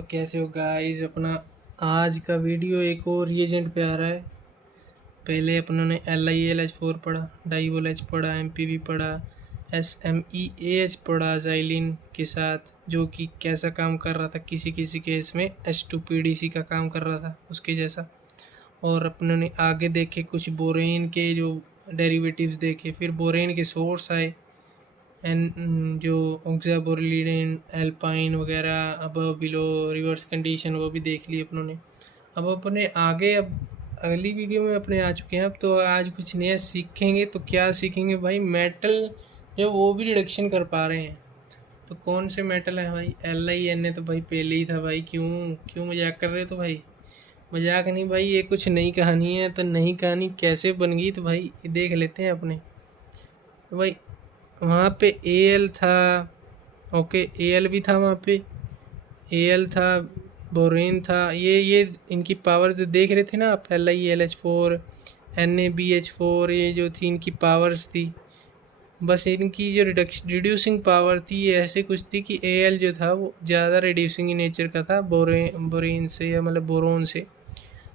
तो कैसे हो गाइस। अपना आज का वीडियो एक और रिएजेंट पे आ रहा है। पहले अपनों ने LiAlH4 पढ़ा, डाइवोल एच पढ़ा, MPV पढ़ा, SMEAH पढ़ा जाइलिन के साथ, जो कि कैसा काम कर रहा था किसी किसी केस में H2PDC का काम कर रहा था उसके जैसा। और अपनों ने आगे देखे कुछ बोरेन के जो डेरिवेटिव्स देखे, फिर बोरेन के सोर्स आए एंड जो ऑक्साबोरिलिन, एल्पाइन वगैरह, अबव बिलो, रिवर्स कंडीशन, वो भी देख ली अपनों ने। अब अपने आगे अब अगली वीडियो में अपने आ चुके हैं। अब तो आज कुछ नया सीखेंगे। तो क्या सीखेंगे भाई? मेटल जो वो भी रिडक्शन कर पा रहे हैं। तो कौन से मेटल है भाई? LiNa तो भाई पहले ही था भाई। क्यों क्यों मजाक कर रहे हो? तो भाई मजाक नहीं भाई, ये कुछ नई कहानी है। तो नई कहानी कैसे बन गई तो भाई ये देख लेते हैं अपने। तो भाई वहाँ पे Al था, ओके, Al भी था वहाँ पे, Al था, बोरेन था। ये इनकी पावर जो देख रहे थे ना आप, LiAlH4, NaBH4, ये जो थी इनकी पावर्स थी। बस इनकी जो रिड्यूसिंग पावर थी ये ऐसे कुछ थी कि Al जो था वो ज़्यादा रिड्यूसिंग नेचर का था बोरेन से, या मतलब बोरोन से।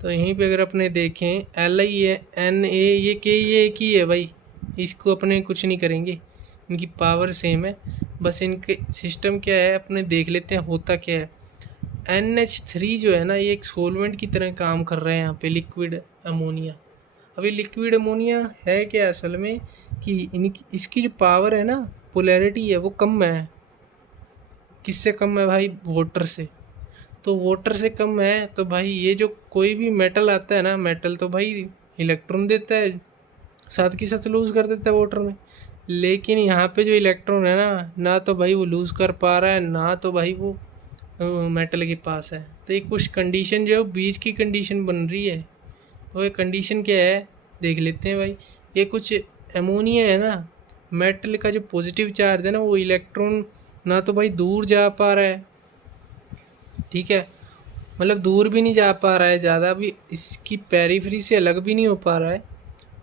तो यहीं पे अगर अपने देखें LiNa, ये एक ही है भाई, इसको अपने कुछ नहीं करेंगे, इनकी पावर सेम है। बस इनके सिस्टम क्या है अपने देख लेते हैं होता क्या है। NH3 जो है ना, ये एक सोलवेंट की तरह काम कर रहा है यहाँ पे, लिक्विड अमोनिया। अभी लिक्विड अमोनिया है क्या असल में कि इनकी इसकी जो पावर है ना, पोलैरिटी है, वो कम है। किससे कम है भाई? वाटर से। तो वाटर से कम है तो भाई ये जो कोई भी मेटल आता है ना, मेटल तो भाई इलेक्ट्रॉन देता है, साथ के साथ लूज़ कर देता है वाटर में। लेकिन यहाँ पे जो इलेक्ट्रॉन है ना, ना तो भाई वो लूज़ कर पा रहा है, ना तो भाई वो मेटल के पास है। तो ये कुछ कंडीशन जो बीच की कंडीशन बन रही है। तो ये कंडीशन क्या है देख लेते हैं भाई। ये कुछ एमोनिया है ना, मेटल का जो पॉजिटिव चार्ज है ना, वो इलेक्ट्रॉन ना तो भाई दूर जा पा रहा है, ठीक है, मतलब दूर भी नहीं जा पा रहा है ज़्यादा, भी इसकी पेरीफ्री से अलग भी नहीं हो पा रहा है,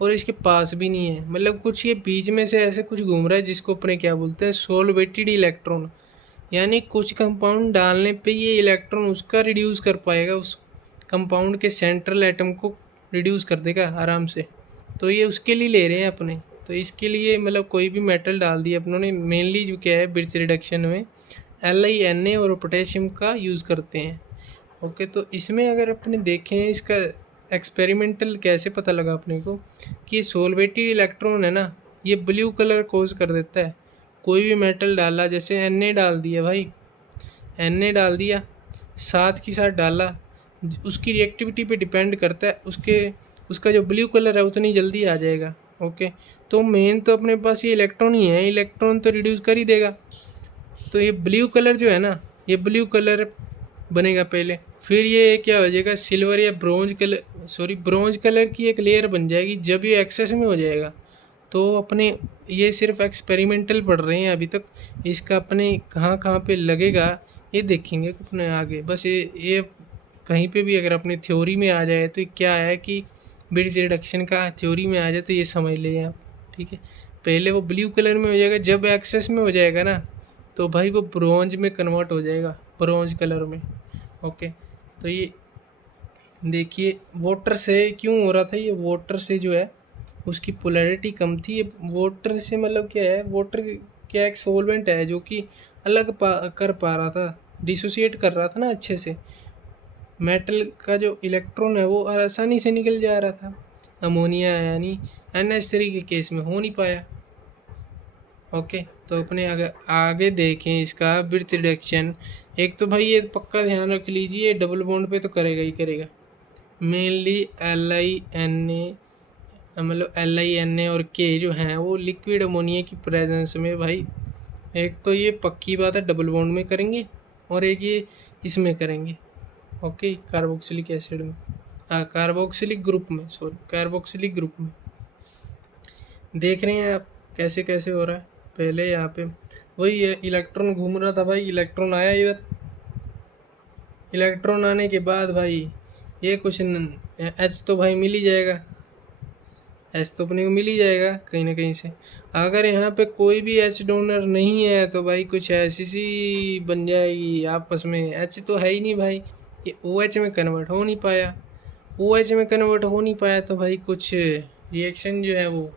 और इसके पास भी नहीं है। मतलब कुछ ये बीच में से ऐसे कुछ घूम रहा है, जिसको अपने क्या बोलते हैं, सोलवेटेड इलेक्ट्रॉन। यानी कुछ कंपाउंड डालने पे ये इलेक्ट्रॉन उसका रिड्यूस कर पाएगा, उस कंपाउंड के सेंट्रल एटम को रिड्यूस कर देगा आराम से। तो ये उसके लिए ले रहे हैं अपने। तो इसके लिए मतलब कोई भी मेटल डाल दिया अपनों ने, मेनली जो क्या है ब्रिज रिडक्शन में LiNa और पोटेशियम का यूज़ करते हैं। ओके, तो इसमें अगर अपने देखें इसका एक्सपेरिमेंटल कैसे पता लगा अपने को कि ये सोलवेटेड इलेक्ट्रॉन है ना, ये ब्लू कलर कोज कर देता है। कोई भी मेटल डाला, जैसे Na डाल दिया भाई, Na डाल दिया, साथ ही साथ डाला, उसकी रिएक्टिविटी पे डिपेंड करता है, उसका जो ब्लू कलर है उतनी जल्दी आ जाएगा। ओके, तो मेन तो अपने पास ये इलेक्ट्रॉन ही है, इलेक्ट्रॉन तो रिड्यूस कर ही देगा। तो ये ब्लू कलर जो है ना, ये ब्लू कलर बनेगा पहले, फिर ये क्या हो जाएगा, सिल्वर या bronze colour, sorry bronze colour की एक लेयर बन जाएगी जब ये एक्सेस में हो जाएगा। तो अपने ये सिर्फ एक्सपेरिमेंटल पढ़ रहे हैं अभी तक, इसका अपने कहाँ कहाँ पे लगेगा ये देखेंगे अपने आगे। बस ये कहीं पे भी अगर अपनी थ्योरी में आ जाए तो ये क्या है कि ब्रिज रिडक्शन का थ्योरी में आ जाए तो ये समझ लें आप, ठीक है। पहले वो ब्लू कलर में हो जाएगा, जब एक्सेस में हो जाएगा ना तो भाई वो ब्रोंज में कन्वर्ट हो जाएगा, ब्रोंज कलर में। ओके, तो ये देखिए वाटर से क्यों हो रहा था, ये वाटर से जो है उसकी पोलैरिटी कम थी। ये वाटर से मतलब क्या है, वाटर क्या एक सोलवेंट है जो कि अलग कर पा रहा था, डिसोसिएट कर रहा था ना अच्छे से। मेटल का जो इलेक्ट्रॉन है वो आसानी से निकल जा रहा था। अमोनिया यानी NH3 के केस में हो नहीं पाया। ओके, तो अपने अगर आगे देखें इसका ब्रिज रिडक्शन, एक तो भाई ये पक्का ध्यान रख लीजिए, डबल बॉन्ड पे तो करेगा ही करेगा। मेनली LiNa, मतलब LiNa और K जो हैं वो लिक्विड अमोनिया की प्रेजेंस में भाई, एक तो ये पक्की बात है डबल बॉन्ड में करेंगे, और एक ये इसमें करेंगे। ओके, कार्बोक्सिलिक एसिड में, हाँ कार्बोक्सिलिक ग्रुप में, सॉरी कार्बोक्सिलिक ग्रुप में। देख रहे हैं आप कैसे कैसे हो रहा है। पहले यहाँ पे वही है, इलेक्ट्रॉन घूम रहा था भाई, इलेक्ट्रॉन आया इधर, इलेक्ट्रॉन आने के बाद भाई ये कुछ H तो भाई मिल ही जाएगा, एच तो अपने को मिल ही जाएगा कहीं ना कहीं से। अगर यहाँ पे कोई भी एच डोनर नहीं है तो भाई कुछ ऐसी सी बन जाएगी आपस में, एच तो है ही नहीं भाई, ये ओ एच में कन्वर्ट हो नहीं पाया। ओ एच में कन्वर्ट हो नहीं पाया तो भाई कुछ रिएक्शन जो है वो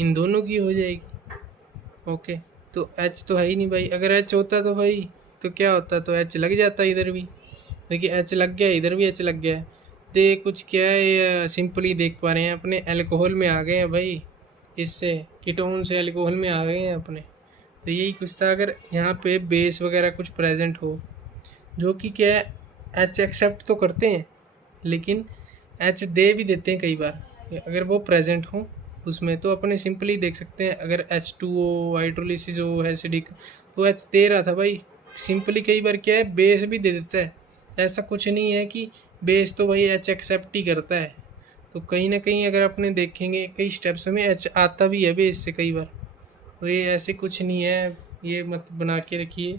इन दोनों की हो जाएगी। ओके, तो एच तो है ही नहीं भाई, अगर एच होता तो भाई तो क्या होता, तो एच लग जाता इधर भी। देखिए एच लग गया, इधर भी एच लग गया है। तो ये कुछ क्या है, ये सिंपली देख पा रहे हैं अपने अल्कोहल में आ गए हैं भाई, इससे कीटोन से अल्कोहल में आ गए हैं अपने। तो यही कुछ था। अगर यहाँ पे बेस वगैरह कुछ प्रेजेंट हो जो कि क्या है एच एक्सेप्ट तो करते हैं लेकिन एच दे भी देते हैं कई बार, अगर वो प्रेजेंट हो उसमें तो अपने सिंपली देख सकते हैं। अगर H2O हाइड्रोलिसिस हो एसिडिक तो एच दे रहा था भाई, सिंपली कई बार क्या है बेस भी दे देता है। ऐसा कुछ नहीं है कि बेस तो भाई एच एक्सेप्ट ही करता है। तो कहीं ना कहीं अगर अपने देखेंगे कई स्टेप्स में एच आता भी है बेस से कई बार। तो ये ऐसे कुछ नहीं है, ये मत बना के रखिए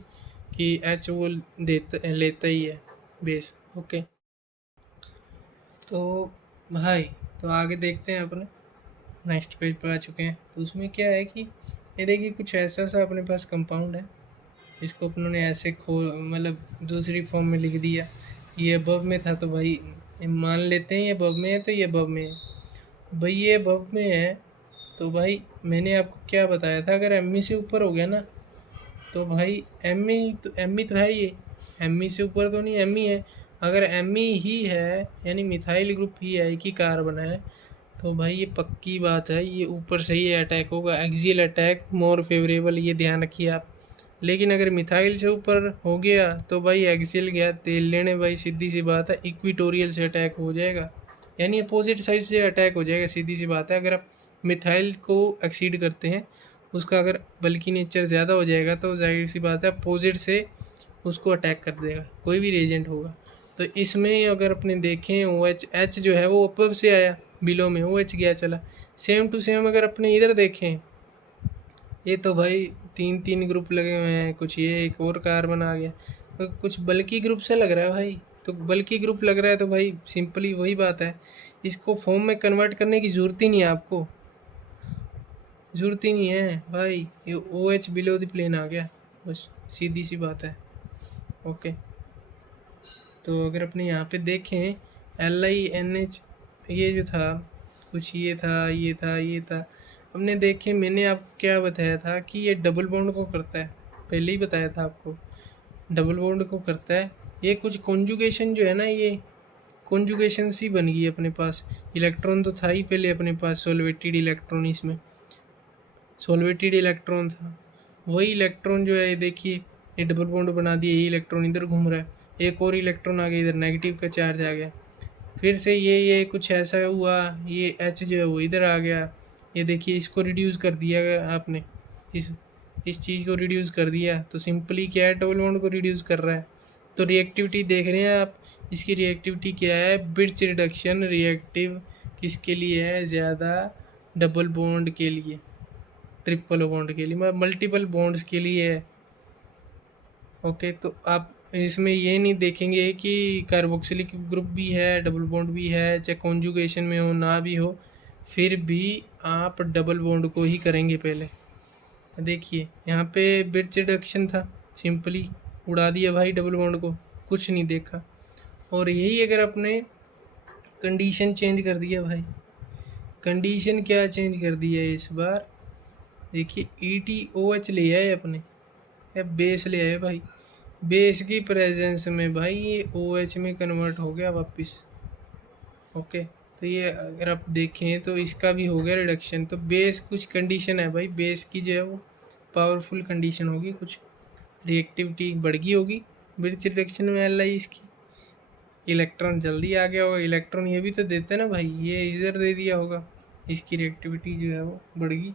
कि एच वो देता लेता ही है बेस। ओके, तो भाई तो आगे देखते हैं अपने नेक्स्ट पेज पर आ चुके हैं। तो उसमें क्या है कि ये देखिए कुछ ऐसा सा अपने पास कंपाउंड है, इसको अपनों ने ऐसे मतलब दूसरी फॉर्म में लिख दिया। ये बब में था तो भाई मान लेते हैं ये बब में है, तो ये बब में है भाई, ये बब में है। तो भाई मैंने आपको क्या बताया था, अगर एम से ऊपर हो गया ना तो भाई एम ई तो है, ये एम ई से ऊपर तो नहीं, एम ई है। अगर एम ई ही है यानी मिथाइल ग्रुप ही है, एक ही कार्बन है, तो भाई ये पक्की बात है ये ऊपर से ही अटैक होगा, एक्सियल अटैक मोर फेवरेबल, ये ध्यान रखिए आप। लेकिन अगर मिथाइल से ऊपर हो गया तो भाई एक्सियल गया तेल लेने, भाई सीधी सी बात है इक्विटोरियल से अटैक हो जाएगा, यानी अपोजिट साइड से अटैक हो जाएगा, सीधी सी बात है। अगर आप मिथाइल को एक्सीड करते हैं, उसका अगर बल्कि नेचर ज़्यादा हो जाएगा तो जाहिर सी बात है अपोजिट से उसको अटैक कर देगा कोई भी रेजेंट होगा। तो इसमें अगर अपने देखें ओ एच जो है वो अपर से आया, बिलो में ओ एच गया चला, सेम टू सेम अगर अपने इधर देखें ये तो भाई तीन तीन ग्रुप लगे हुए हैं, कुछ ये एक और कार्बन आ गया, तो कुछ बल्कि ग्रुप से लग रहा है भाई। तो बल्कि ग्रुप लग रहा है तो भाई सिंपली वही बात है, इसको फॉर्म में कन्वर्ट करने की ज़रूरत ही नहीं है आपको, ज़रूरत ही नहीं है भाई, ये O H below the plane आ गया बस, सीधी सी बात है। ओके, तो अगर अपने यहाँ पे देखें LINH ये जो था कुछ ये था ये था ये था, हमने देखे मैंने आपको क्या बताया था कि ये डबल बॉन्ड को करता है, पहले ही बताया था आपको डबल बॉन्ड को करता है। ये कुछ कॉन्जुगेशन जो है ना, ये कॉन्जुगेशन सी बन गई अपने पास, इलेक्ट्रॉन तो था ही पहले अपने पास सॉल्वेटेड इलेक्ट्रॉन, इसमें सॉल्वेटेड इलेक्ट्रॉन था, वही इलेक्ट्रॉन जो है ये देखिए ये डबल बॉन्ड बना दिया, ये इलेक्ट्रॉन इधर घूम रहा है, एक और इलेक्ट्रॉन आ गया इधर, नेगेटिव का चार्ज आ गया, फिर से ये कुछ ऐसा हुआ, ये एच जो है वो इधर आ गया, ये देखिए इसको रिड्यूस कर दिया अगर आपने इस चीज़ को रिड्यूस कर दिया तो सिंपली क्या है डबल बॉन्ड को रिड्यूस कर रहा है। तो रिएक्टिविटी देख रहे हैं आप, इसकी रिएक्टिविटी क्या है, बिट्स रिडक्शन रिएक्टिव किसके लिए है ज़्यादा, डबल बॉन्ड के लिए, ट्रिपल बॉन्ड के लिए, मल्टीपल बॉन्ड्स के लिए है। ओके, तो आप इसमें ये नहीं देखेंगे कि कार्बोक्सिलिक ग्रुप भी है डबल बॉन्ड भी है, चाहे कॉन्जुगेशन में हो ना भी हो, फिर भी आप डबल बॉन्ड को ही करेंगे पहले। देखिए यहाँ पे बिट्स रिडक्शन था, सिंपली उड़ा दिया भाई डबल बॉन्ड को, कुछ नहीं देखा। और यही अगर अपने कंडीशन चेंज कर दिया भाई, कंडीशन क्या चेंज कर दिया है इस बार, देखिए ETOH ले आए अपने, या बेस ले आए भाई, बेस की प्रेजेंस में भाई ये OH में कन्वर्ट हो गया वापस। ओके, तो ये अगर आप देखें तो इसका भी हो गया रिडक्शन। तो बेस कुछ कंडीशन है भाई, बेस की जो है वो पावरफुल कंडीशन होगी, कुछ रिएक्टिविटी बढ़ गई होगी बिट्स रिडक्शन में इसकी, इलेक्ट्रॉन जल्दी आ गया होगा, इलेक्ट्रॉन ये भी तो देते ना भाई, ये इधर दे दिया होगा, इसकी रिएक्टिविटी जो है वो बढ़ गई।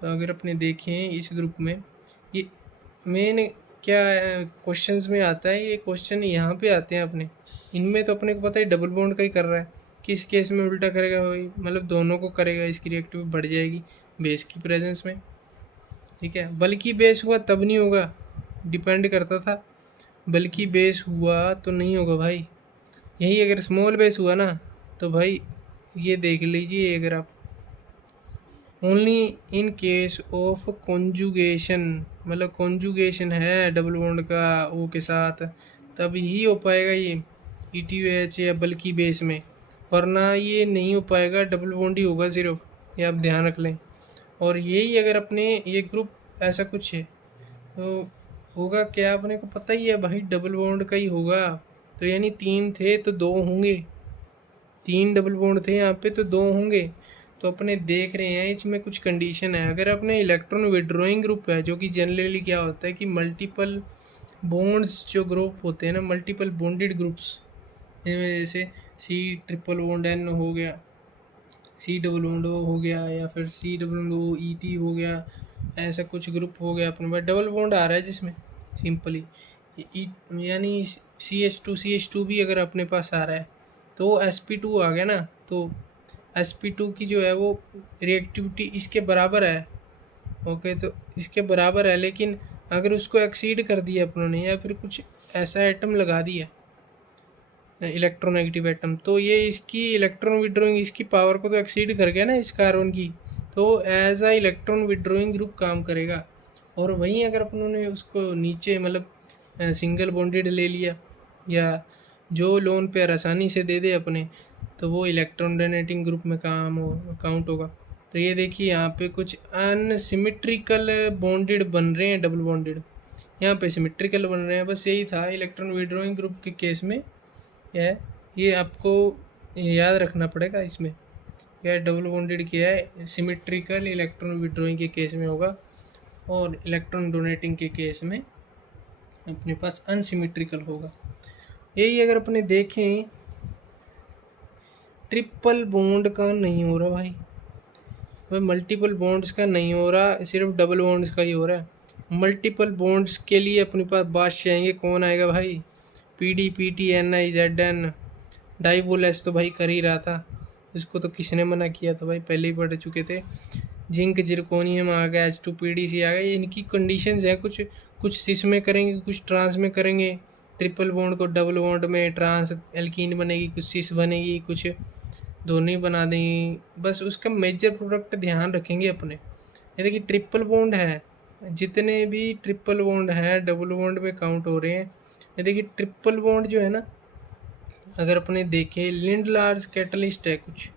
तो अगर अपने देखें इस ग्रुप में ये मेन क्या क्वेश्चंस में आता है, ये क्वेश्चन यहाँ पे आते हैं अपने, इनमें तो अपने को पता है डबल बॉन्ड का ही कर रहा है, किस केस में उल्टा करेगा भाई, मतलब दोनों को करेगा, इसकी रिएक्टिविटी बढ़ जाएगी बेस की प्रेजेंस में। ठीक है, बल्कि बेस हुआ तब नहीं होगा, डिपेंड करता था, बल्कि बेस हुआ तो नहीं होगा भाई। यही अगर स्मॉल बेस हुआ ना तो भाई ये देख लीजिए, अगर आप only in case of conjugation, मतलब कॉन्जुगेशन है डबल बॉन्ड का ओ के साथ, तब ही हो पाएगा ये ETOH या बल्कि बेस में, वरना ये नहीं हो पाएगा, डबल बॉन्ड ही होगा सिर्फ, ये आप ध्यान रख लें। और यही अगर अपने ये ग्रुप ऐसा कुछ है तो होगा क्या, अपने को पता ही है भाई डबल बॉन्ड का ही होगा। तो यानी 3 थे तो 2 होंगे, 3 डबल बॉन्ड थे यहाँ पे तो 2 होंगे। तो अपने देख रहे हैं इसमें कुछ कंडीशन है। अगर अपने इलेक्ट्रॉन विड्रॉइंग ग्रुप है, जो कि जनरली क्या होता है कि मल्टीपल बॉन्ड्स जो ग्रुप होते हैं ना, मल्टीपल बॉन्डेड ग्रुप्स, जैसे C ट्रिपल बॉन्ड N हो गया, C डबल बॉन्ड O हो गया, या फिर C double bond O ET हो गया, ऐसा कुछ ग्रुप हो गया अपने पास डबल बॉन्ड आ रहा है जिसमें सिंपली यानी CH2 भी अगर अपने पास आ रहा है तो sp2 आ गया ना, तो sp2 की जो है वो रिएक्टिविटी इसके बराबर है। ओके, तो इसके बराबर है, लेकिन अगर उसको एक्सीड कर दिया अपनों ने, या फिर कुछ ऐसा एटम लगा दिया इलेक्ट्रोनेगेटिव एटम, तो ये इसकी इलेक्ट्रॉन विड्रॉइंग इसकी पावर को तो एक्सीड कर गया ना इस कार्बन की, तो एज आ इलेक्ट्रॉन विड्रॉइंग ग्रुप काम करेगा। और वहीं अगर अपनों ने उसको नीचे मतलब सिंगल बॉन्डेड ले लिया, या जो लोन पेयर आसानी से दे दे अपने, तो वो इलेक्ट्रॉन डोनेटिंग ग्रुप में काउंट होगा। तो ये देखिए यहाँ पे कुछ अनसिमेट्रिकल बॉन्डेड बन रहे हैं, डबल बॉन्डेड यहाँ पे सिमेट्रिकल बन रहे हैं। बस यही था इलेक्ट्रॉन विड्रॉइंग ग्रुप के केस में, ये आपको याद रखना पड़ेगा। इसमें क्या डबल बॉन्डेड किया है, सिमेट्रिकल इलेक्ट्रॉन विड्रॉइंग के केस में होगा, और इलेक्ट्रॉन डोनेटिंग के केस में अपने पास अनसिमेट्रिकल होगा। यही अगर अपने देखें ट्रिपल बॉन्ड का नहीं हो रहा भाई, मल्टीपल बॉन्ड्स का नहीं हो रहा, सिर्फ डबल बॉन्ड्स का ही हो रहा है। मल्टीपल बॉन्ड्स के लिए अपने पास बादशाह आएंगे, कौन आएगा भाई, PD PT NI ZN डाइबोल एस तो भाई कर ही रहा था, उसको तो किसने मना किया था भाई, पहले ही पढ़ चुके थे। जिंक जिरकोनियम आ गया, H2PDC आ गया, इनकी कंडीशंस हैं, कुछ सिस में करेंगे, कुछ ट्रांस में करेंगे, ट्रिपल बॉन्ड को डबल बॉन्ड में ट्रांस एल्कीन बनेगी, कुछ सिस बनेगी, कुछ दोनों ही बना देंगे। बस उसका मेजर प्रोडक्ट ध्यान रखेंगे अपने। ये देखिए ट्रिपल बॉन्ड है, जितने भी ट्रिपल बॉन्ड है डबल बॉन्ड में काउंट हो रहे हैं। ये देखिए ट्रिपल बॉन्ड जो है ना, अगर अपने देखें लिंड लार्ज कैटलिस्ट है कुछ,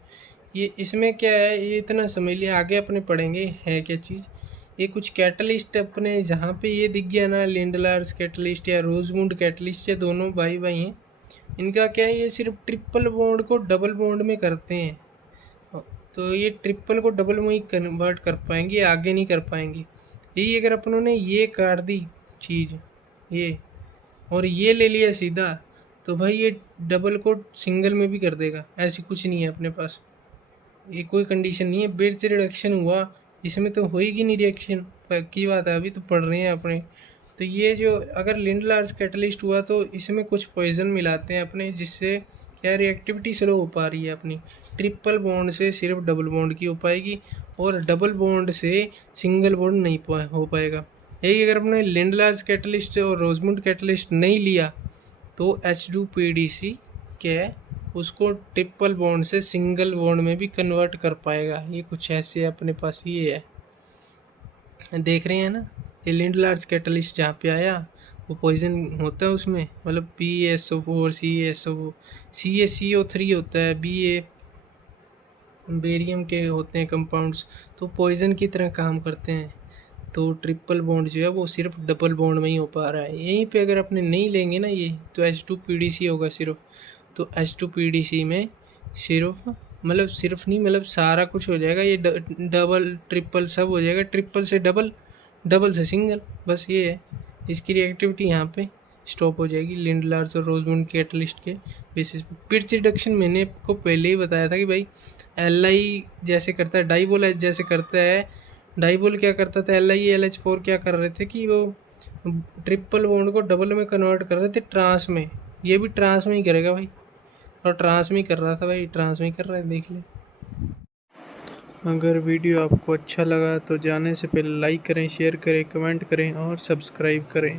ये इसमें क्या है, ये इतना समझ लिया, आगे अपने पढ़ेंगे है क्या चीज़। ये कुछ कैटलिस्ट अपने जहाँ पे ये दिख गया ना, लिंड लार्ज कैटलिस्ट या रोजमुंड कैटलिस्ट, ये दोनों भाई भाई हैं। इनका क्या है, ये सिर्फ ट्रिपल बॉन्ड को डबल बॉन्ड में करते हैं, तो ये ट्रिपल को डबल में ही कन्वर्ट कर पाएंगे, आगे नहीं कर पाएंगे। यही अगर अपनों ने ये काट दी चीज़ ये, और ये ले लिया सीधा, तो भाई ये डबल को सिंगल में भी कर देगा, ऐसी कुछ नहीं है अपने पास, ये कोई कंडीशन नहीं है। बेड से रिडक्शन हुआ, इसमें तो होएगी नहीं रिएक्शन की बात है, अभी तो पढ़ रहे हैं अपने। तो ये जो अगर लिंड लार्ज कैटलिस्ट हुआ तो इसमें कुछ पॉइजन मिलाते हैं अपने, जिससे क्या रिएक्टिविटी स्लो हो पा रही है अपनी, ट्रिपल बॉन्ड से सिर्फ डबल बॉन्ड की हो पाएगी, और डबल बॉन्ड से सिंगल बॉन्ड नहीं हो पाएगा। यही अगर अपने लिंड लार्ज कैटलिस्ट और रोजमुंड कैटलिस्ट नहीं लिया तो H2PDC क्या उसको ट्रिपल बॉन्ड से सिंगल बॉन्ड में भी कन्वर्ट कर पाएगा। ये कुछ ऐसे अपने पास ये है, देख रहे हैं ना, ये लिंड लार्ज कैटलिस्ट जहाँ पे आया वो पॉइजन होता है उसमें, मतलब PaSO4 CaCO3 होता है, Ba बेरियम के होते हैं कंपाउंड्स, तो पॉइजन की तरह काम करते हैं। तो ट्रिपल बॉन्ड जो है वो सिर्फ डबल बॉन्ड में ही हो पा रहा है। यहीं पे अगर अपने नहीं लेंगे ना ये, तो H2PDC होगा सिर्फ, तो H2PDC में सिर्फ मतलब सिर्फ नहीं, मतलब सारा कुछ हो जाएगा, ये डबल ट्रिपल सब हो जाएगा, ट्रिपल से डबल, डबल से सिंगल, बस ये है इसकी रिएक्टिविटी यहाँ पे स्टॉप हो जाएगी लिंड लार्ज और रोजमुंड कैटलिस्ट के बेसिस पे। पिट्स रिडक्शन मैंने आपको पहले ही बताया था कि भाई Li जैसे करता है, डाइबोल H जैसे करता है, डाइबोल क्या करता था, LiAlH4 क्या कर रहे थे कि वो ट्रिपल बॉन्ड को डबल में कन्वर्ट कर रहे थे ट्रांस में, ये भी ट्रांस में ही करेगा भाई, और ट्रांस में ही कर रहा था भाई, ट्रांस में ही कर रहा है, देख ले। अगर वीडियो आपको अच्छा लगा तो जाने से पहले लाइक करें, शेयर करें, कमेंट करें और सब्सक्राइब करें।